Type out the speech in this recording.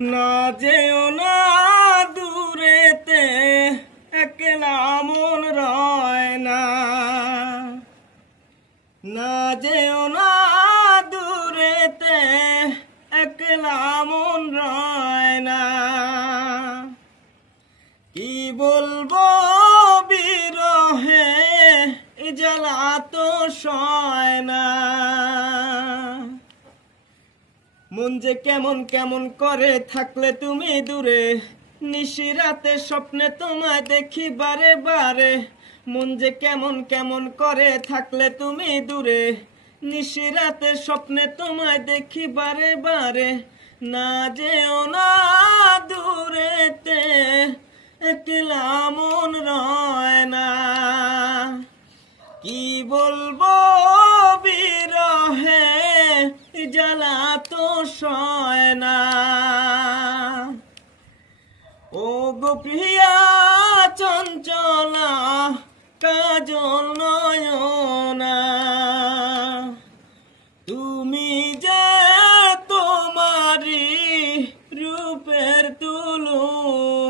না যেও না দূরেতে, একলা মন রয় না। না যেও না দূরেতে, একলা মন রয় না। কি বলবো বিরহে, জ্বালা তো সয় না। মন যে কেমন কেমন করে থাকলে তুমি দূরে, নিশিরাতে স্বপ্নে তোমায় দেখি বারে বারে। মন যে কেমন কেমন করে থাকলে তুমি দূরে, নিশিরাতে স্বপ্নে তোমায় দেখি বারে বারে। না যেও না দূরেতে, একলা মন রয় না। কি বলবো বিরহে, জ্বালা তো সয় না। ও গো প্রিয়া চঞ্চলা, কাজল নয়না, তুমি যে তোমারি রূপের তুলনা।